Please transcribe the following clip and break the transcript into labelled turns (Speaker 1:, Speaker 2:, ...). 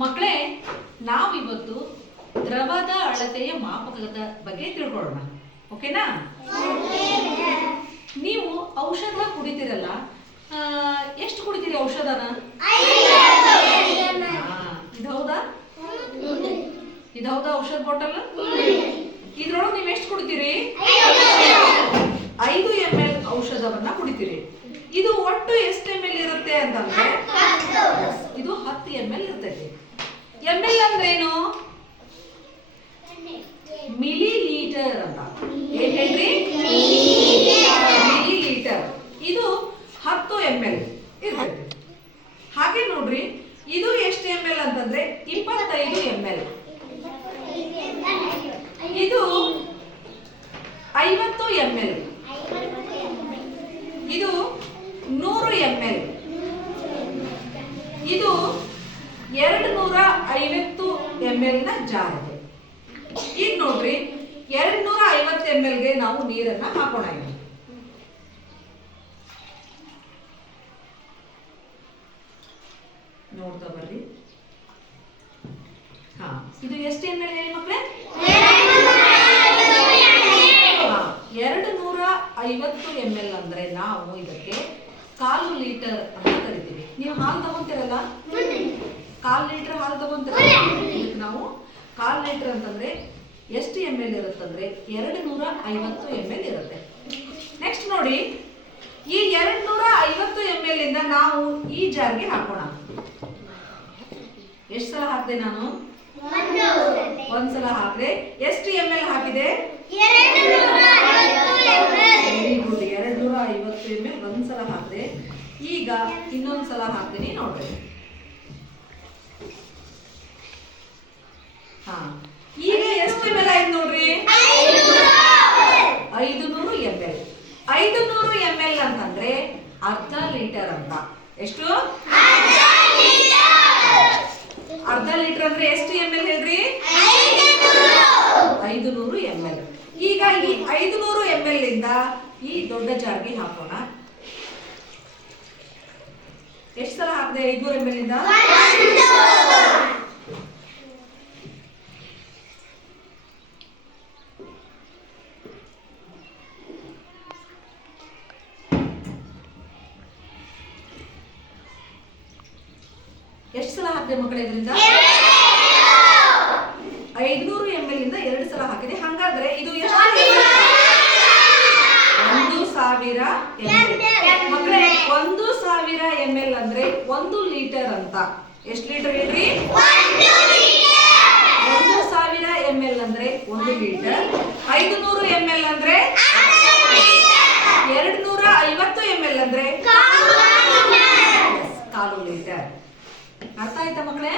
Speaker 1: ಮಕ್ಕಳೇ, ನಾವಿವತ್ತು ದ್ರವದ ಅಳತೆಯ ಮಾಪಕದ ಬಗ್ಗೆ ತಿಳ್ಕೊಳ್ಳೋಣ. ಓಕೆನಾ? ನೀವು ಔಷಧ ಕುಡಿತೀರಲ್ಲ ಎಷ್ಟು ಕುಡಿತೀರಿ ಔಷಧನ? ಇದು ಹೌದಾ? ಇದು ಔಷಧ ಬಾಟಲ್? ಇದ್ರೊಳಗೆ ನೀವು ಎಷ್ಟು ಕುಡಿತೀರಿ? ಐದು ಎಂ ಎಲ್ ಔಷಧವನ್ನ ಕುಡಿತೀರಿ. ಇದು ಒಟ್ಟು ಎಷ್ಟು ಎಂ ಎಲ್ ಇರುತ್ತೆ ಅಂತಂದ್ರೆ, ಇದು ಹತ್ತು ಎಂ ಎಲ್ ಇರ್ತೈತಿ. ಅಂದ್ರೇನು? ಮಿಲಿ ಲೀಟರ್ ಅಂತ. ಏನ್ ಹೇಳ್ರಿ ಮಿಲಿ ಲೀಟರ್ ಇದು ಹತ್ತು ಎಂ ಎಲ್ ಹಾಗೆ ನೋಡ್ರಿ, ಇದು ಎಷ್ಟು ಎಂ ಎಲ್ ಅಂತಂದ್ರೆ ಇಪ್ಪತ್ತೈದು ಎಂ ಎಲ್ ಇದು ಐವತ್ತು ಎಂ ಎಲ್ ಇದು ನೂರು ಎಂ ಎಲ್ ಇದು ಎರಡು ನೂರ ಐವತ್ತು ಎಂ ನ ಜಾರ್ ಇದೆ ಈಗ ನೋಡ್ರಿ ಎರಡು ನೂರ ಐವತ್ತು ಎಂ ಎಲ್ಗೆ ನಾವು ನೀರನ್ನ ಹಾಕೋಣ ಇಲ್ಲಿ. ನೋಡ್ತಾ ಬರ್ರಿ. ಹಾ, ಇದು ಎಷ್ಟು ಎಂ ಎಲ್ ಹೇಳಿ ಮಕ್ಕಳೇ ಎರಡು ನೂರ ಐವತ್ತು ಎಂ ಎಲ್ ಅಂದ್ರೆ ನಾವು ಇದಕ್ಕೆ ಕಾಲು ಲೀಟರ್ ಅಂತ ಕರಿತೀವಿ. ನೀವು ಹಾಲು ತಗೊಂತೀರಲ್ಲ? ಕಾಲ್ ಲೀಟರ್ ಹಾಲು ತಗೊಂತೀವಿ. ನಾವು ಕಾಲ್ ಲೀಟರ್ ಅಂತಂದ್ರೆ ಎಷ್ಟು ಎಂ ಎಲ್ ಇರುತ್ತಂದ್ರೆ ಎರಡು ನೂರ ಐವತ್ತು ಎಂ ಎಲ್ ಇರುತ್ತೆ. ನೆಕ್ಸ್ಟ್ ನೋಡಿ, ಈ ಎರಡು ನೂರ ಐವತ್ತು ಎಂ ಎಲ್ ಇಂದ ನಾವು ಈ ಜಾರ್ಗೆ ಹಾಕೋಣ. ಎಷ್ಟು ಸಲ ಹಾಕಿದೆ ನಾನು? ಒಂದ್ಸಲ ಹಾಕಿದೆ. ಎಷ್ಟು ಎಂ ಎಲ್ ಹಾಕಿದೆ? ಎರಡು ನೂರ ಐವತ್ತು ಎಂ ಎಲ್ ಒಂದ್ಸಲ ಹಾಕಿದೆ. ಈಗ ಇನ್ನೊಂದ್ಸಲ ಹಾಕ್ತೀನಿ ನೋಡ್ರಿ. ಈಗ ಎಷ್ಟು ಎಲ್ ಆಯ್ತು ನೋಡ್ರಿ? ಐದು ನೂರು ಎಂ ಎಲ್ ಐದು ನೂರು ಎಂ ಎಲ್ ಅಂತಂದ್ರೆ ಅರ್ಧ ಲೀಟರ್ ಅಂತ. ಎಷ್ಟು? ಅರ್ಧ ಲೀಟರ್ ಅಂದ್ರೆ ಎಷ್ಟು ಎಂ ಎಲ್ ಹೇಳ್ರಿ? ಐದು ನೂರು ಎಂ ಎಲ್ ಈಗ ಈ ಐದು ನೂರು ಎಂ ಎಲ್ ಇಂದ ಈ ದೊಡ್ಡ ಜಾರ್ಗೆ ಹಾಕೋಣ. ಎಷ್ಟು ಸಲ ಹಾಕಿದೆ? ಐದ್ನೂರು ಎಂ ಎಲ್ ಎಷ್ಟು ಸಲ ಹಾಕಿದೆ ಮಕ್ಕಳೇ ಇದರಿಂದ? ಐದ್ನೂರು ಎಂ ಇಂದ ಎರಡು ಸಲ ಹಾಕಿದೆ. ಹಂಗಾದ್ರೆ ಇದು ಎಷ್ಟು? ಒಂದು ಸಾವಿರ ಎಂ ಮಕ್ಕಳೇ ಒಂದು ಸಾವಿರ ಎಂ ಎಲ್ ಅಂದ್ರೆ ಒಂದು ಲೀಟರ್ ಅಂತ. ಎಷ್ಟು ಲೀಟರ್ ಹೇಳ್ರಿ? ಒಂದು ಸಾವಿರ ಎಂ ಎಲ್ ಅಂದ್ರೆ ಒಂದು ಲೀಟರ್. ಐದು ನೂರು ಎಂ ಎಲ್ ಅಂದ್ರೆ? ಎರಡು ನೂರ ಐವತ್ತು ಎಂ ಎಲ್ ಅಂದ್ರೆ? ಕಾಲು ಲೀಟರ್. ಅರ್ಥ ಆಯ್ತಾ ಮಕ್ಕಳೇ?